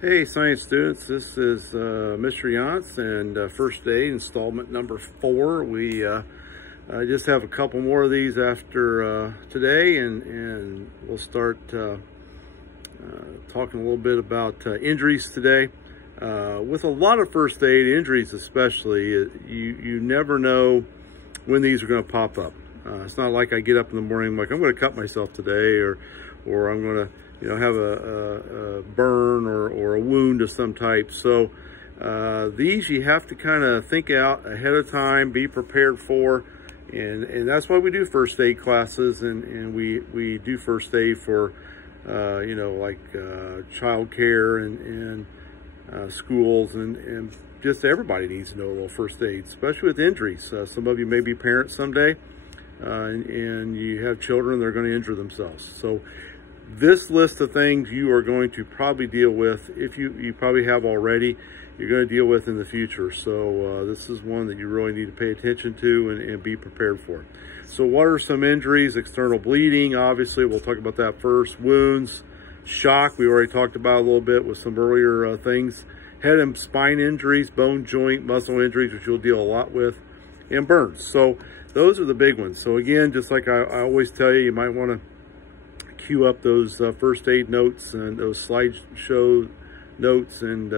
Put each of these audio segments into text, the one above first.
Hey science students, this is Mr. Yance and first aid installment number 4. I just have a couple more of these after today, and we'll start talking a little bit about injuries today. With a lot of first aid, injuries especially, you never know when these are going to pop up. It's not like I get up in the morning like I'm going to cut myself today, or I'm going to have a burn or a wound of some type. So these you have to kind of think out ahead of time, be prepared for, and that's why we do first aid classes, and we do first aid for like child care and schools, and just everybody needs to know a little first aid, especially with injuries. Some of you may be parents someday, and you have children that are going to injure themselves. So this list of things you are going to probably deal with, if you probably have already, you're going to deal with in the future. So this is one that you really need to pay attention to and be prepared for. So what are some injuries? External bleeding, obviously, we'll talk about that first. Wounds, shock, we already talked about a little bit with some earlier things. Head and spine injuries, bone, joint, muscle injuries, which you'll deal a lot with, and burns. So those are the big ones. So again, just like I always tell you, you might want to queue up those first aid notes and those slideshow notes, and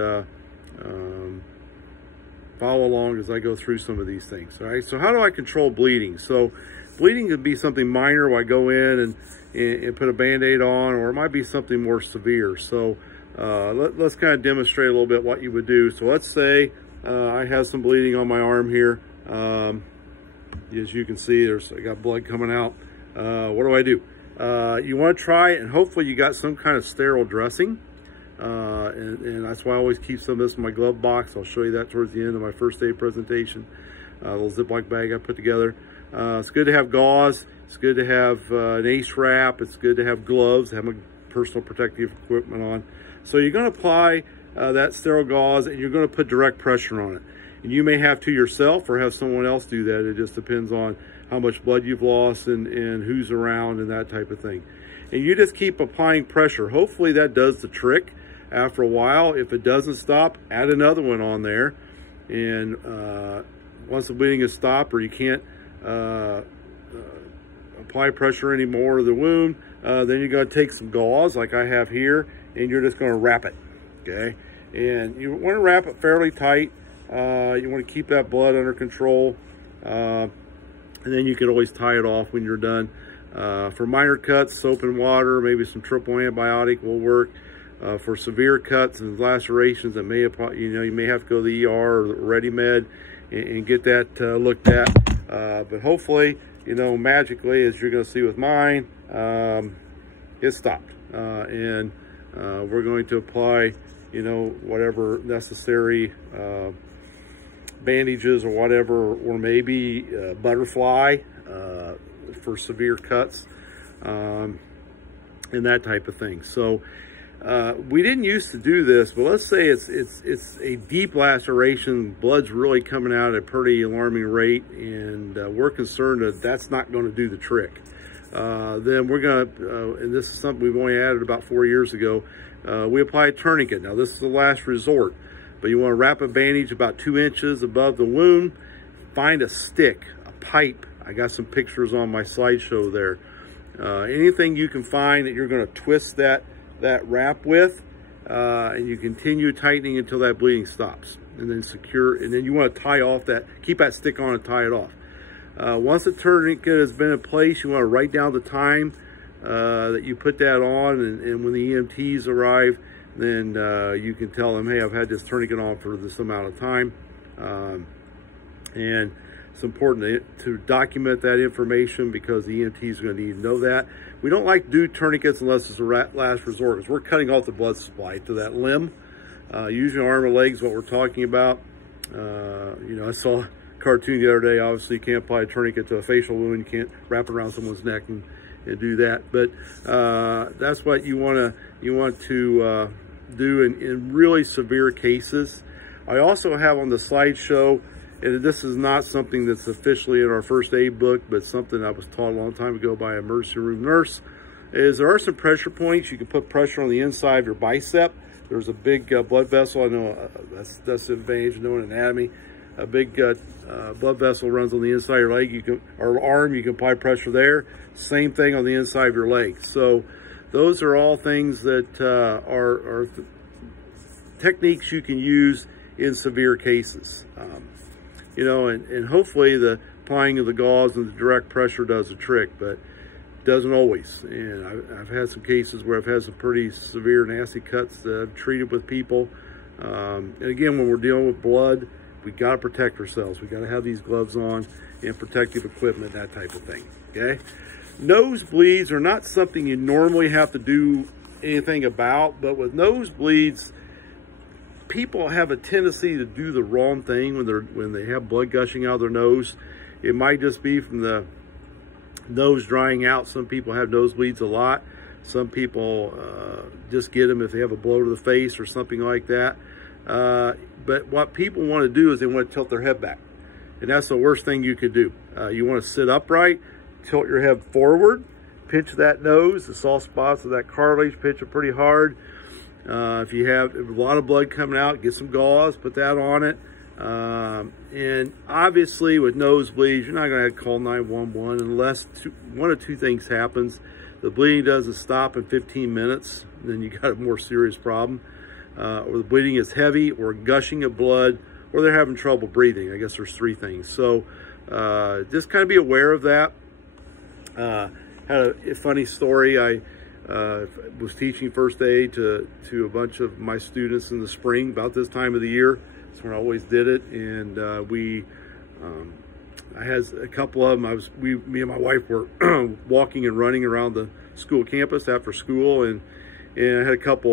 follow along as I go through some of these things. All right, so how do I control bleeding? So bleeding could be something minor where I go in and put a band-aid on, or it might be something more severe. So let's kind of demonstrate a little bit what you would do. So let's say I have some bleeding on my arm here. As you can see, I got blood coming out. What do? You want to try, and hopefully you got some kind of sterile dressing, and that's why I always keep some of this in my glove box. I'll show you that towards the end of my first aid presentation. A little Ziploc bag I put together. It's good to have gauze. It's good to have an ACE wrap. It's good to have gloves, have my personal protective equipment on. So you're going to apply that sterile gauze, and you're going to put direct pressure on it. And you may have to yourself or have someone else do that. It just depends on how much blood you've lost and who's around and that type of thing. And you just keep applying pressure. Hopefully that does the trick. After a while, if it doesn't stop, add another one on there. And once the bleeding is stopped, or you can't apply pressure anymore to the wound, then you're going to take some gauze like I have here, and you're just going to wrap it, okay? And you want to wrap it fairly tight. You want to keep that blood under control. And then you can always tie it off when you're done. For minor cuts, soap and water, maybe some triple antibiotic will work. For severe cuts and lacerations that may, you may have to go to the ER or Ready-Med and get that looked at. But hopefully, magically, as you're going to see with mine, it stopped. And we're going to apply, whatever necessary bandages or whatever, or maybe butterfly for severe cuts, and that type of thing. So we didn't used to do this, but let's say it's a deep laceration, blood's really coming out at a pretty alarming rate, and we're concerned that that's not going to do the trick. Then we're going to, and this is something we've only added about 4 years ago, we apply a tourniquet. Now this is the last resort, but you want to wrap a bandage about 2 inches above the wound. Find a stick, a pipe. I got some pictures on my slideshow there. Anything you can find that you're going to twist that wrap with, and you continue tightening until that bleeding stops, and then secure. And then you want to tie off that, keep that stick on and tie it off. Once the tourniquet has been in place, you want to write down the time that you put that on, and when the EMTs arrive, then you can tell them, hey, I've had this tourniquet on for this amount of time. And it's important to document that information, because the EMTs are going to need to know that. We don't like to do tourniquets unless it's a last resort, because we're cutting off the blood supply to that limb. Usually arm or legs, what we're talking about. I saw a cartoon the other day. Obviously, you can't apply a tourniquet to a facial wound. You can't wrap it around someone's neck and do that. But that's what you want to do in really severe cases. I also have on the slideshow, and this is not something that's officially in our first aid book, but something I was taught a long time ago by a emergency room nurse, is there are some pressure points. You can put pressure on the inside of your bicep there's a big blood vessel. I know that's the advantage of knowing anatomy. A big blood vessel runs on the inside of your leg, or arm. You can apply pressure there. Same thing on the inside of your leg. So those are all things that are techniques you can use in severe cases. You know, and hopefully the applying of the gauze and the direct pressure does the trick, but doesn't always. And I've had some cases where I've had some pretty severe, nasty cuts that I've treated with people. And again, when we're dealing with blood, we got to protect ourselves. We got to have these gloves on and protective equipment, that type of thing. Okay. Nosebleeds are not something you normally have to do anything about, but with nosebleeds, people have a tendency to do the wrong thing when they have blood gushing out of their nose. It might just be from the nose drying out. Some people have nosebleeds a lot. Some people just get them if they have a blow to the face or something like that. But what people want to do is they want to tilt their head back. And that's the worst thing you could do. You want to sit upright, tilt your head forward, pinch that nose, the soft spots of that cartilage, pinch it pretty hard. If you have a lot of blood coming out, get some gauze, put that on it. And obviously with nosebleeds, you're not going to call 911 unless one of two things happens. The bleeding doesn't stop in 15 minutes, then you got a more serious problem. Or the bleeding is heavy, or gushing of blood, or they're having trouble breathing. I guess there's three things. So just kind of be aware of that. Had a funny story. I was teaching first aid to a bunch of my students in the spring about this time of the year. That's when I always did it. And I had a couple of them. Me and my wife were walking and running around the school campus after school, and I had a couple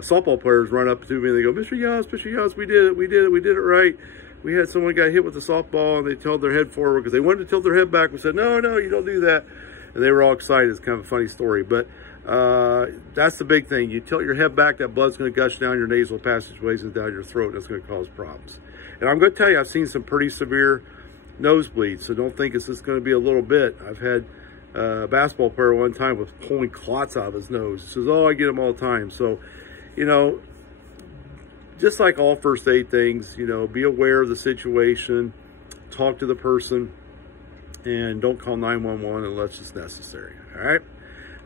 softball players run up to me and they go, Mr. Yost, we did it right. We had someone got hit with a softball and they tilted their head forward because they wanted to tilt their head back. We said, no, you don't do that. And they were all excited. It's kind of a funny story, but that's the big thing. You tilt your head back, that blood's going to gush down your nasal passageways and down your throat, and that's going to cause problems. And I'm going to tell you, I've seen some pretty severe nosebleeds, so don't think it's just going to be a little bit. I've had a basketball player one time was pulling clots out of his nose. He says, oh, I get them all the time. So, you know, just like all first aid things, you know, be aware of the situation, talk to the person, and don't call 911 unless it's necessary. All right.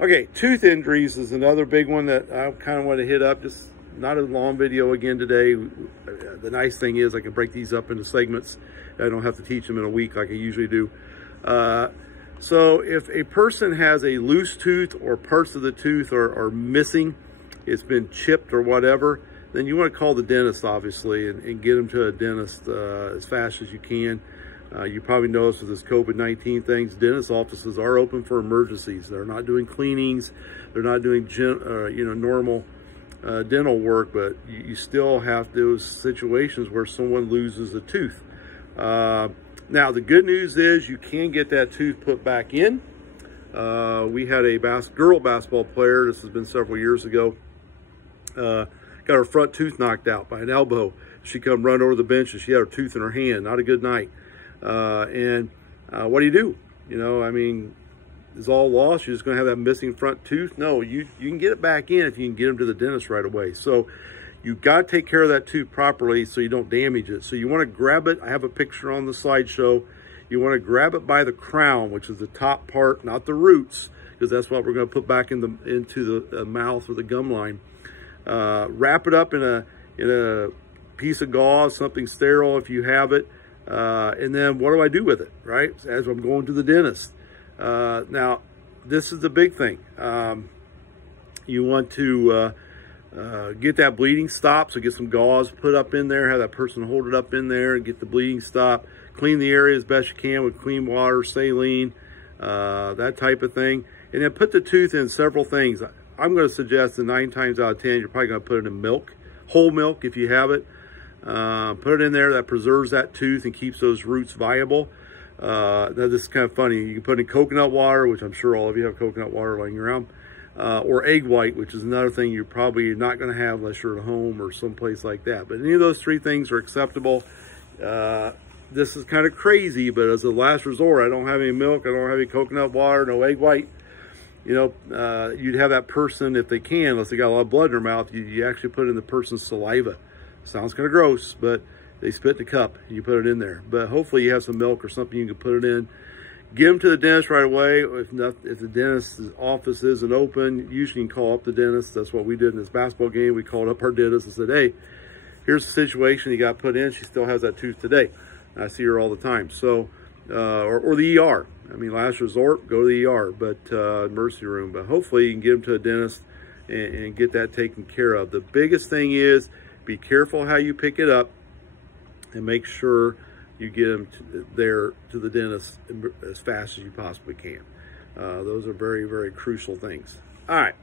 Okay. Tooth injuries is another big one that I kind of want to hit up. Just not a long video again today. The nice thing is I can break these up into segments. I don't have to teach them in a week like I usually do. So if a person has a loose tooth or parts of the tooth are missing, it's been chipped or whatever, then you want to call the dentist, obviously, and get them to a dentist as fast as you can. You probably noticed with this COVID-19 things, dentist offices are open for emergencies. They're not doing cleanings. They're not doing normal dental work, but you still have those situations where someone loses a tooth. Now, the good news is you can get that tooth put back in. We had a girl basketball player, this has been several years ago, got her front tooth knocked out by an elbow. She come run over the bench and she had her tooth in her hand. Not a good night. What do you do? You know, I mean, is all lost? You're just going to have that missing front tooth? No, you can get it back in if you can get them to the dentist right away. So you got to take care of that tooth properly so you don't damage it. So you want to grab it. I have a picture on the slideshow. You want to grab it by the crown, which is the top part, not the roots, because that's what we're going to put back into the mouth or the gum line. Wrap it up in a piece of gauze, something sterile if you have it. And then what do I do with it, right? As I'm going to the dentist. Now, this is the big thing. You want to get that bleeding stopped, so get some gauze put up in there, have that person hold it up in there and get the bleeding stopped. Clean the area as best you can with clean water, saline, that type of thing. And then put the tooth in several things. I'm going to suggest that 9 times out of 10, you're probably going to put it in milk, whole milk if you have it. Put it in there. That preserves that tooth and keeps those roots viable. Now, this is kind of funny. You can put in coconut water, which I'm sure all of you have coconut water laying around, or egg white, which is another thing you're probably not going to have unless you're at home or someplace like that. But any of those 3 things are acceptable. This is kind of crazy, but as a last resort, I don't have any milk, I don't have any coconut water, no egg white. you'd have that person, if they can, unless they got a lot of blood in their mouth, you actually put in the person's saliva. Sounds kind of gross, but they spit in the cup, and you put it in there. But hopefully you have some milk or something you can put it in. Give them to the dentist right away. If the dentist's office isn't open, usually you can call up the dentist. That's what we did in this basketball game. We called up our dentist and said, hey, here's the situation you got put in. She still has that tooth today. I see her all the time. So, or the ER. I mean, last resort, go to the ER, but emergency room. But hopefully you can get them to a dentist and get that taken care of. The biggest thing is be careful how you pick it up and make sure you get them to the dentist as fast as you possibly can. Those are very, very crucial things. All right.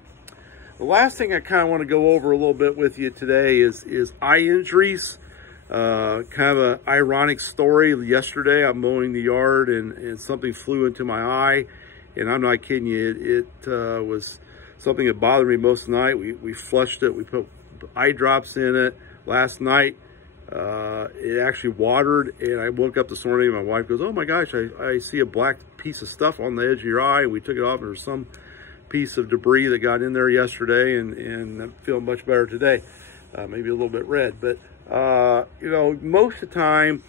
The last thing I kind of want to go over a little bit with you today is eye injuries. Kind of an ironic story. Yesterday, I'm mowing the yard and something flew into my eye. And I'm not kidding you. It was something that bothered me most of the night. We flushed it. We put eye drops in it. Last night, it actually watered. And I woke up this morning and my wife goes, oh my gosh, I see a black piece of stuff on the edge of your eye. We took it off and there's some piece of debris that got in there yesterday, and I'm feeling much better today. Maybe a little bit red, but most of the time,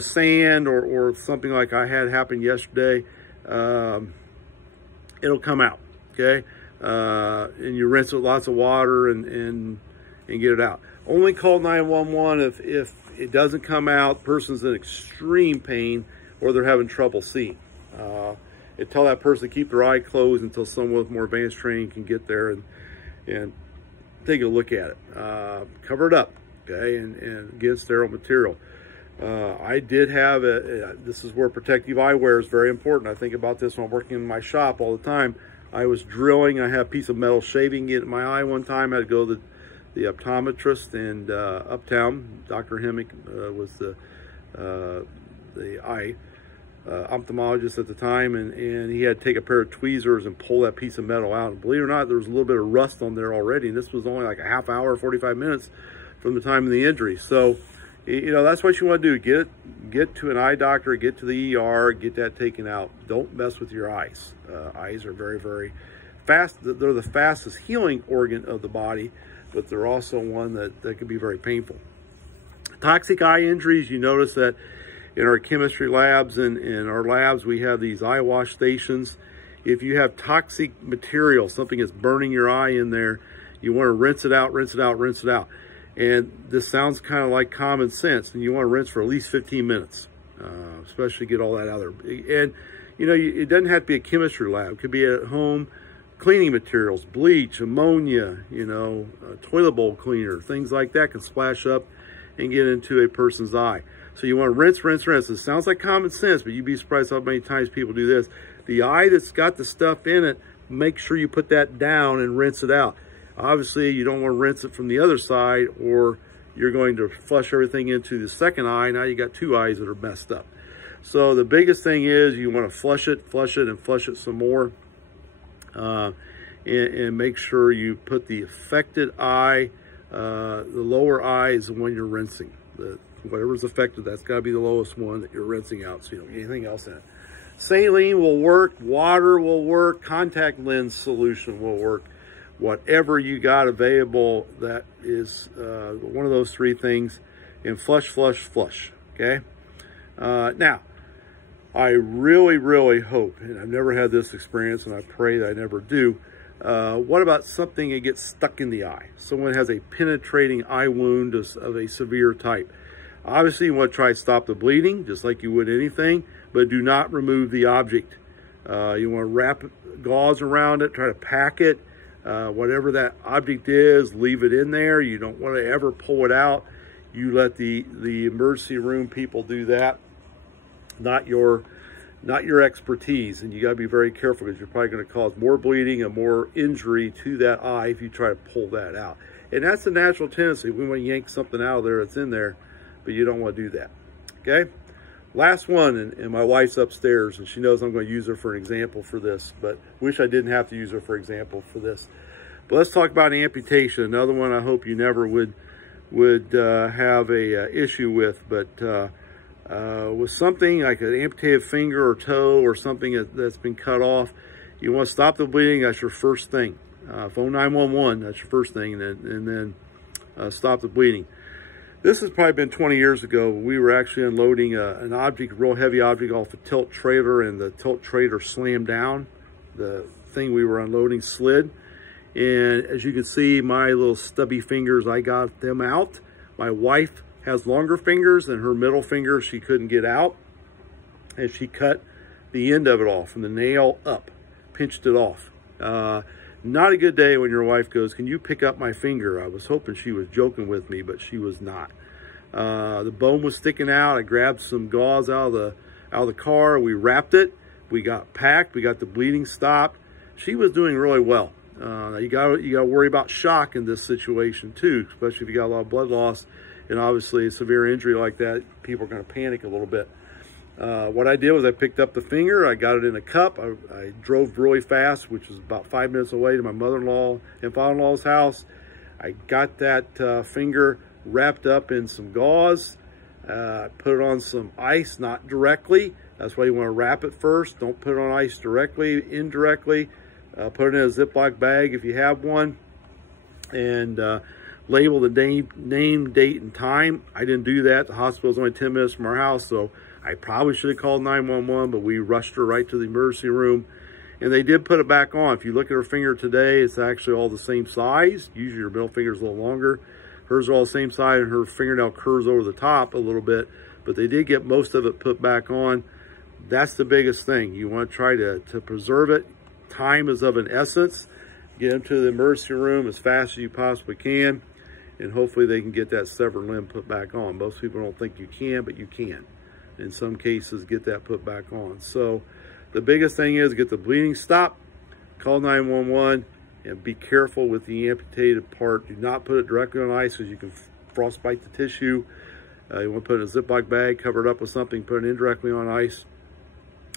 sand or something like I had happen yesterday, it'll come out, okay? And you rinse it with lots of water and get it out. Only call 911 if it doesn't come out, the person's in extreme pain or they're having trouble seeing. And tell that person to keep their eye closed until someone with more advanced training can get there and take a look at it. Cover it up, okay, and get sterile material. I did have this is where protective eyewear is very important. I think about this when I'm working in my shop all the time. I was drilling, I had a piece of metal shaving in my eye one time. I had to go to the optometrist and Uptown. Dr. Hemmick was the eye ophthalmologist at the time, and he had to take a pair of tweezers and pull that piece of metal out. And believe it or not, there was a little bit of rust on there already, and this was only like a half hour, 45 minutes from the time of the injury. So, that's what you want to do. Get to an eye doctor, get to the ER, get that taken out. Don't mess with your eyes. Eyes are very, very fast. They're the fastest healing organ of the body, but they're also one that can be very painful. Toxic eye injuries, you notice that in our chemistry labs and in our labs, we have these eye wash stations. If you have toxic material, something that's burning your eye in there, you want to rinse it out, rinse it out, rinse it out. And this sounds kind of like common sense, and you want to rinse for at least 15 minutes, especially get all that out of there. And, it doesn't have to be a chemistry lab. It could be at home cleaning materials, bleach, ammonia, toilet bowl cleaner, things like that can splash up and get into a person's eye. So you want to rinse, rinse, rinse. It sounds like common sense, but you'd be surprised how many times people do this. The eye that's got the stuff in it, make sure you put that down and rinse it out. Obviously, you don't want to rinse it from the other side, or you're going to flush everything into the second eye. Now you got two eyes that are messed up. So the biggest thing is you want to flush it, and flush it some more. And make sure you put the affected eye, the lower eye is the one you're rinsing. Whatever's affected, that's got to be the lowest one that you're rinsing out, so you don't get anything else in it. Saline will work, water will work, contact lens solution will work. Whatever you got available, that is one of those three things, and flush, flush, flush, okay? Now, I really, really hope, and I've never had this experience, and I pray that I never do, what about something that gets stuck in the eye? Someone has a penetrating eye wound of a severe type. Obviously, you want to try to stop the bleeding, just like you would anything, but do not remove the object. You want to wrap gauze around it, try to pack it. Whatever that object is, leave it in there. You don't want to ever pull it out. You let the emergency room people do that, not your expertise. And you got to be very careful, because you're probably going to cause more bleeding and more injury to that eye if you try to pull that out. And that's a natural tendency. We want to yank something out of there that's in there, but you don't want to do that, okay? Last one, and my wife's upstairs, and she knows I'm going to use her for an example for this, but wish I didn't have to use her for example for this. But let's talk about amputation, another one I hope you never would have a issue with, but with something like an amputated finger or toe or something that's been cut off, You want to stop the bleeding, that's your first thing. Phone 911, that's your first thing, and then stop the bleeding. This has probably been 20 years ago. We were actually unloading an object, a real heavy object off a tilt trailer, and the tilt trailer slammed down. The thing we were unloading slid. And as you can see, my little stubby fingers, I got them out. My wife has longer fingers, and her middle finger she couldn't get out. And she cut the end of it off from the nail up, pinched it off. Not a good day when your wife goes, "Can you pick up my finger?" I was hoping she was joking with me, but she was not. The bone was sticking out. I grabbed some gauze out of the car. We wrapped it. We got packed. We got the bleeding stopped. She was doing really well. You got to worry about shock in this situation too, especially if you got a lot of blood loss, and obviously a severe injury like that, people are going to panic a little bit. What I did was I picked up the finger, I got it in a cup, I drove really fast, which was about 5 minutes away, to my mother-in-law and father-in-law's house. I got that finger wrapped up in some gauze, put it on some ice, not directly. That's why you want to wrap it first. Don't put it on ice directly, indirectly. Put it in a Ziploc bag if you have one, and label the name, date, and time. I didn't do that. The hospital is only 10 minutes from our house, so I probably should have called 911, but we rushed her right to the emergency room, and they did put it back on. If you look at her finger today, it's actually all the same size. Usually your middle finger is a little longer. Hers are all the same size, and her fingernail curves over the top a little bit, but they did get most of it put back on. That's the biggest thing. You want to try to preserve it. Time is of an essence. Get them to the emergency room as fast as you possibly can, and hopefully they can get that severed limb put back on. Most people don't think you can, but you can. In some cases, get that put back on. So the biggest thing is get the bleeding stopped, call 911, and be careful with the amputated part. Do not put it directly on ice, because you can frostbite the tissue. You want to put it in a Ziploc bag, cover it up with something, put it indirectly on ice,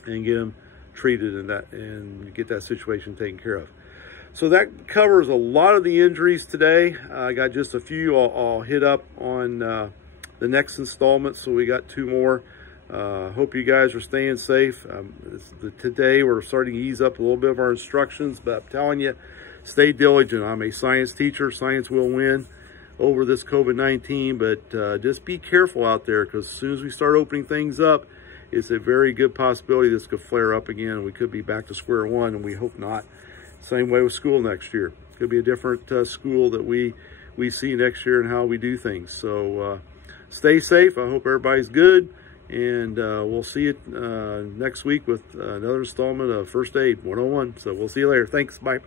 and get them treated and get that situation taken care of. So that covers a lot of the injuries today. I got just a few I'll hit up on the next installment, so we got 2 more. Hope you guys are staying safe. Today we're starting to ease up a little bit of our instructions, but I'm telling you, stay diligent. I'm a science teacher. Science will win over this COVID-19, but just be careful out there, because as soon as we start opening things up, it's a very good possibility this could flare up again, and we could be back to square one, and we hope not. Same way with school next year. Could be a different school that we see next year and how we do things. So stay safe. I hope everybody's good, and we'll see you next week with another installment of First Aid 101. So we'll see you later. Thanks. Bye.